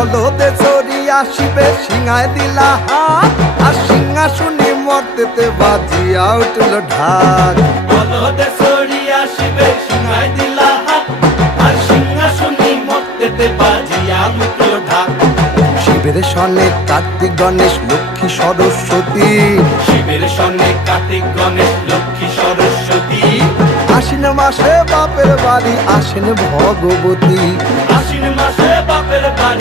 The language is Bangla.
বলদে চড়িয়া শিবে সিংহায় দিলা হাত আর সিংহাসনে মর্তেতে বাজিয়া উঠল ঢাক। বলদে চড়িয়া শিবে সিংহায় দিলা হাত আর সিংহাসনে মর্তেতে বাজিয়া উঠল ঢাক। শিবের সনে কার্তিক গণেশ লক্ষ্মী সরস্বতী, শিবের সনে কার্তিক গণেশ লক্ষ্মী সরস্বতী। আশ্বিন মাসে বাপের বাড়ি আসেন ভগবতী, আশ্বিন মাসে বাপের বাড়ি